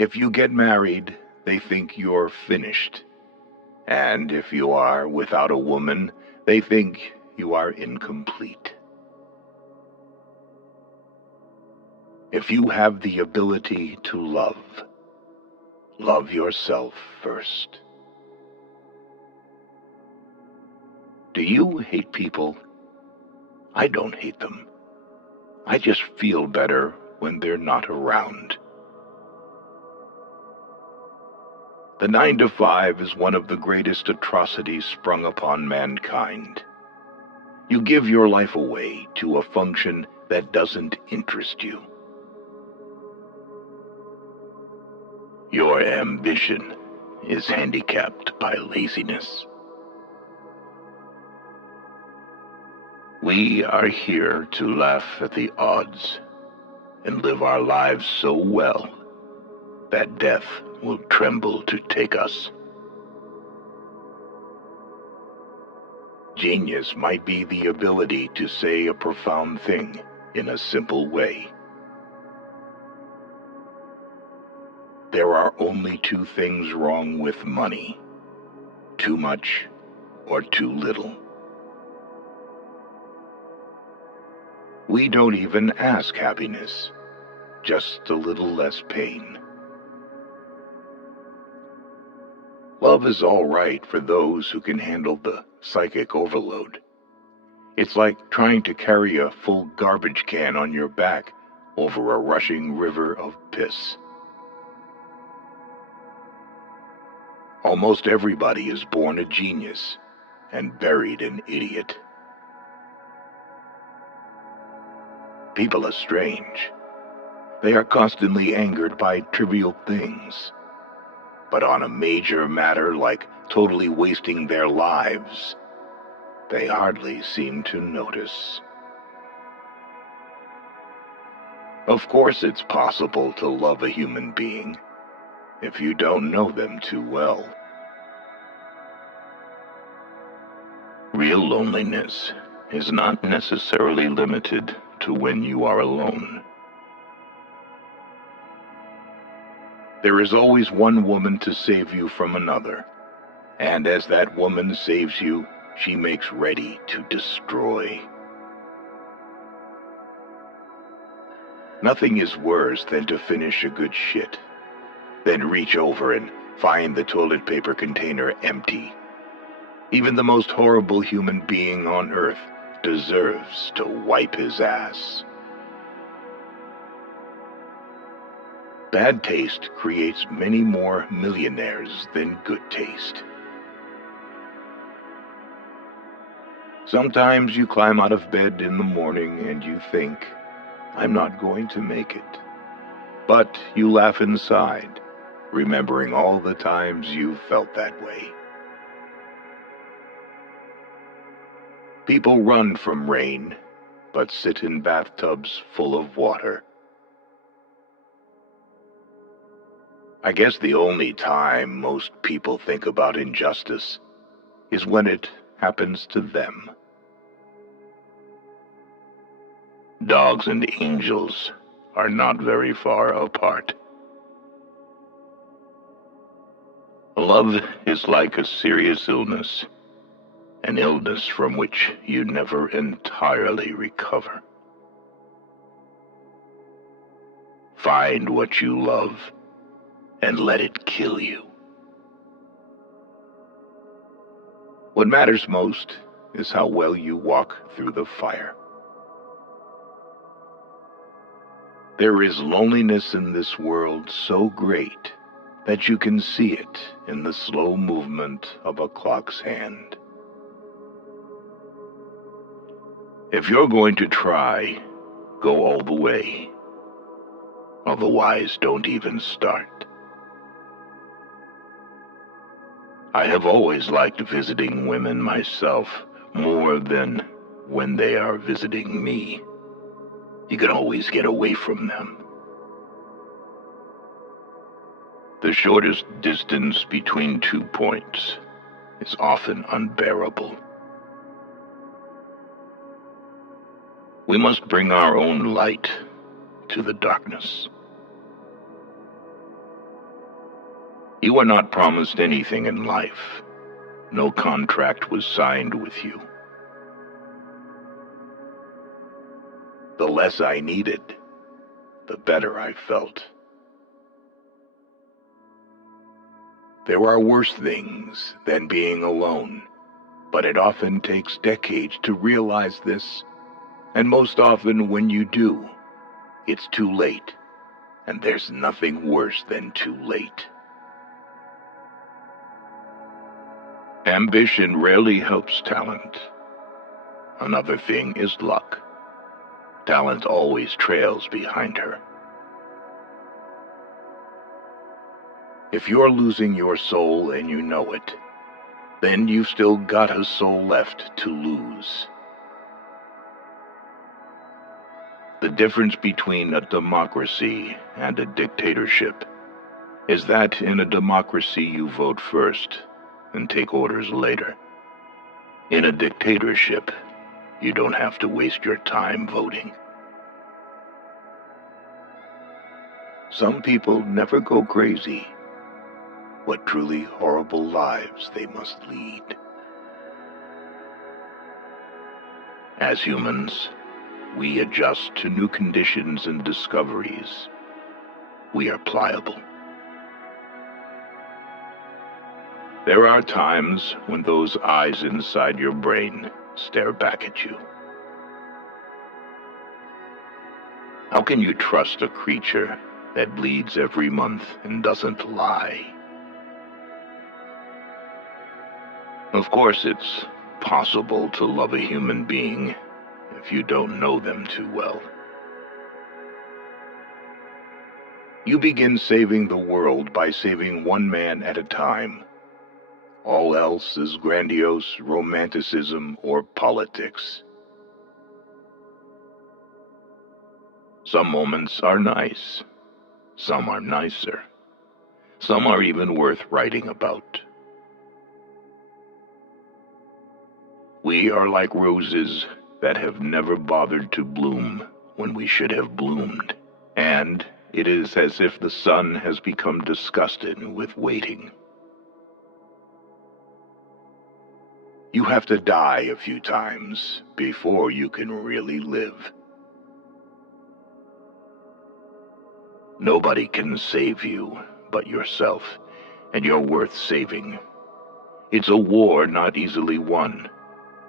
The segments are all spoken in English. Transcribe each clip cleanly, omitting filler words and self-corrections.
If you get married, they think you're finished. And if you are without a woman, they think you are incomplete. If you have the ability to love, love yourself first. Do you hate people? I don't hate them. I just feel better when they're not around. The 9-to-5 is one of the greatest atrocities sprung upon mankind. You give your life away to a function that doesn't interest you. Your ambition is handicapped by laziness. We are here to laugh at the odds and live our lives so well that death will tremble to take us. Genius might be the ability to say a profound thing in a simple way. There are only two things wrong with money: too much or too little. We don't even ask happiness, just a little less pain. Love is all right for those who can handle the psychic overload. It's like trying to carry a full garbage can on your back over a rushing river of piss. Almost everybody is born a genius and buried an idiot. People are strange. They are constantly angered by trivial things. But on a major matter like totally wasting their lives, they hardly seem to notice. Of course it's possible to love a human being if you don't know them too well. Real loneliness is not necessarily limited to when you are alone. There is always one woman to save you from another, and as that woman saves you, she makes ready to destroy. Nothing is worse than to finish a good shit, then reach over and find the toilet paper container empty. Even the most horrible human being on earth deserves to wipe his ass. Bad taste creates many more millionaires than good taste. Sometimes you climb out of bed in the morning and you think, I'm not going to make it. But you laugh inside, remembering all the times you felt that way. People run from rain, but sit in bathtubs full of water. I guess the only time most people think about injustice is when it happens to them. Dogs and angels are not very far apart. Love is like a serious illness, an illness from which you never entirely recover. Find what you love and let it kill you. What matters most is how well you walk through the fire. There is loneliness in this world so great that you can see it in the slow movement of a clock's hand. If you're going to try, go all the way. Otherwise, don't even start. I have always liked visiting women myself more than when they are visiting me. You can always get away from them. The shortest distance between 2 points is often unbearable. We must bring our own light to the darkness. You are not promised anything in life. No contract was signed with you. The less I needed, the better I felt. There are worse things than being alone, but it often takes decades to realize this, and most often when you do, it's too late, and there's nothing worse than too late. Ambition rarely helps talent. Another thing is luck. Talent always trails behind her. If you're losing your soul and you know it, then you've still got a soul left to lose. The difference between a democracy and a dictatorship is that in a democracy you vote first and take orders later. In a dictatorship, you don't have to waste your time voting. Some people never go crazy. What truly horrible lives they must lead. As humans, we adjust to new conditions and discoveries. We are pliable. There are times when those eyes inside your brain stare back at you. How can you trust a creature that bleeds every month and doesn't lie? Of course, it's possible to love a human being if you don't know them too well. You begin saving the world by saving one man at a time. All else is grandiose romanticism or politics. Some moments are nice. Some are nicer. Some are even worth writing about. We are like roses that have never bothered to bloom when we should have bloomed, and it is as if the sun has become disgusted with waiting. You have to die a few times before you can really live. Nobody can save you but yourself, and you're worth saving. It's a war not easily won,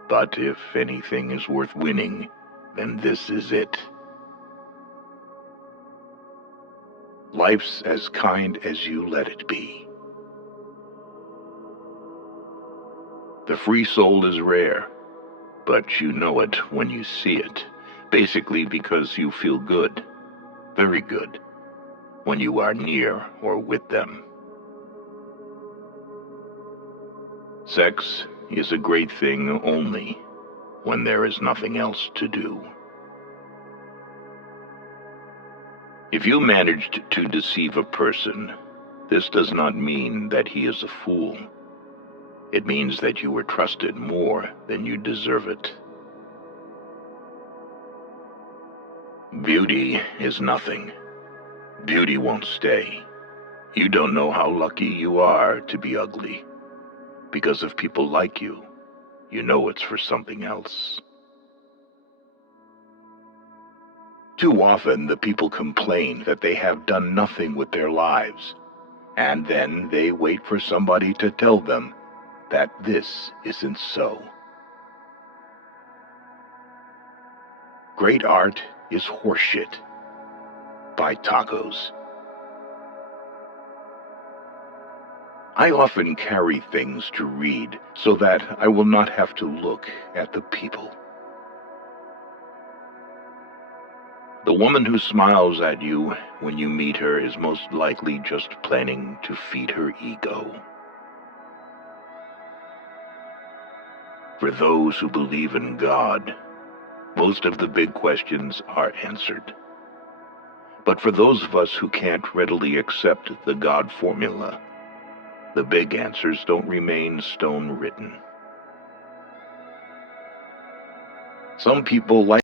but if anything is worth winning, then this is it. Life's as kind as you let it be. The free soul is rare, but you know it when you see it, basically because you feel good, very good, when you are near or with them. Sex is a great thing only when there is nothing else to do. If you managed to deceive a person, this does not mean that he is a fool. It means that you were trusted more than you deserve it. Beauty is nothing. Beauty won't stay. You don't know how lucky you are to be ugly. Because if people like you, you know it's for something else. Too often the people complain that they have done nothing with their lives, and then they wait for somebody to tell them that this isn't so. Great art is horseshit. Buy tacos. I often carry things to read so that I will not have to look at the people. The woman who smiles at you when you meet her is most likely just planning to feed her ego. For those who believe in God, most of the big questions are answered. But for those of us who can't readily accept the God formula, the big answers don't remain stone written. Some people like